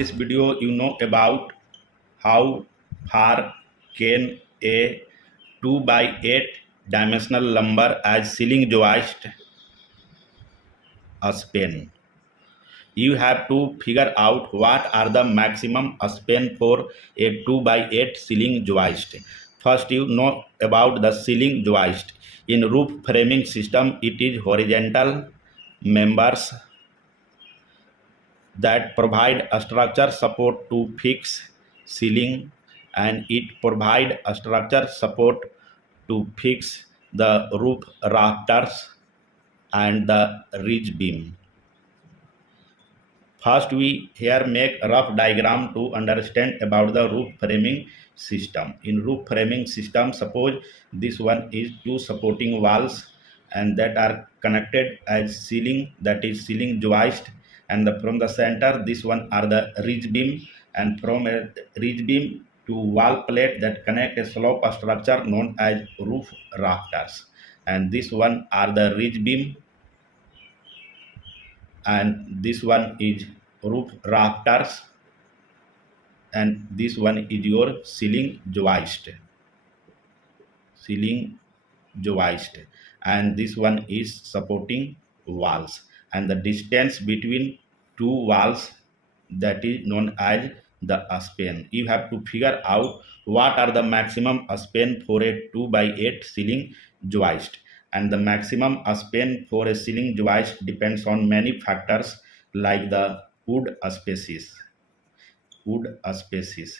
this video you know about how far can a 2 by 8 dimensional lumber as ceiling joist span. You have to figure out what are the maximum span for a 2 by 8 ceiling joist. First, you know about the ceiling joist. In roof framing system, it is horizontal members that provide a structure support to fix ceiling, and it provide a structure support to fix the roof rafters and the ridge beam. First, we here make a rough diagram to understand about the roof framing system. In roof framing system, suppose this one is two supporting walls and that are connected as ceiling, that is ceiling joist, and from the center this one are the ridge beam, and from a ridge beam to wall plate that connect a slope structure known as roof rafters, and this one are the ridge beam, and this one is roof rafters, and this one is your ceiling joist, and this one is supporting walls, and the distance between two walls, that is known as the span. You have to figure out what are the maximum span for a 2 by 8 ceiling joist, and the maximum span for a ceiling joist depends on many factors like the wood species.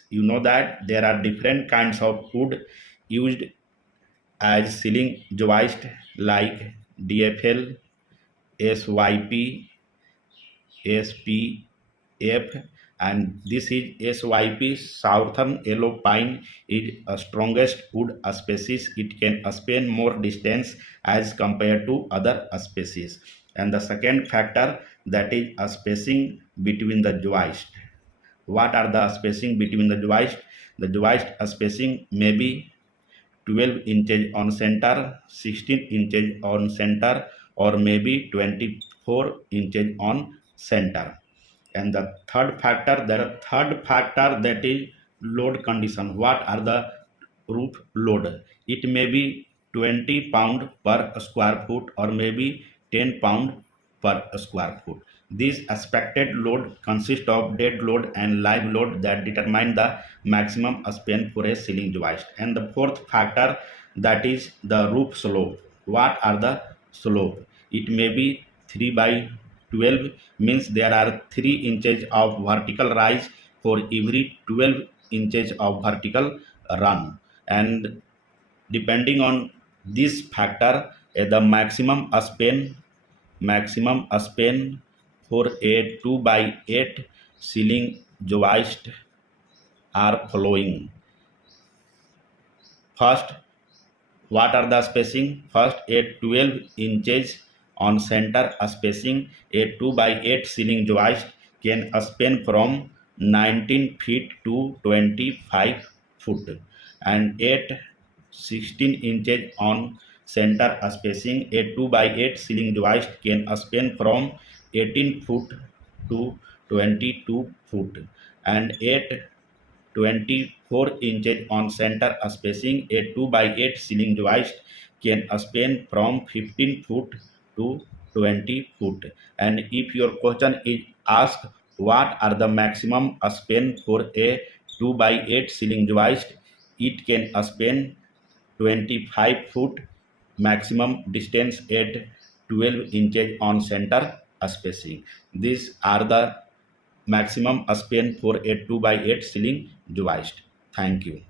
You know that there are different kinds of wood used as ceiling joist like DFL, SYP, SPF, and this is SYP. Southern yellow pine is a strongest wood species. It can span more distance as compared to other species. And the second factor, that is a spacing between the joist. What are the spacing between the joist? The joist spacing may be 12 inches on center, 16 inches on center, or maybe 24 inches on center. And the third factor, that is load condition. What are the roof load? It may be 20 pound per square foot or maybe 10 pound per square foot. This expected load consists of dead load and live load that determine the maximum span for a ceiling joist. And the fourth factor, that is the roof slope. What are the slope? It may be 3 by 12, means there are 3 inches of vertical rise for every 12 inches of vertical run, and depending on this factor, the maximum span for a 2 by 8 ceiling joist are following. First, what are the spacing? First, a 12 inches on center spacing. A 2 by 8 ceiling joist can span from 19 feet to 25 foot, and 16 inches on center spacing. A 2 by 8 ceiling joist can span from 18 foot to 22 foot, and 24 inches on center spacing. A 2 by 8 ceiling joist can span from 15 foot to 20 foot. And if your question is asked what are the maximum span for a 2 by 8 ceiling joist, it can span 25 foot, maximum distance at 12 inches on center spacing. These are the maximum span for a 2 by 8 ceiling joist. Thank you.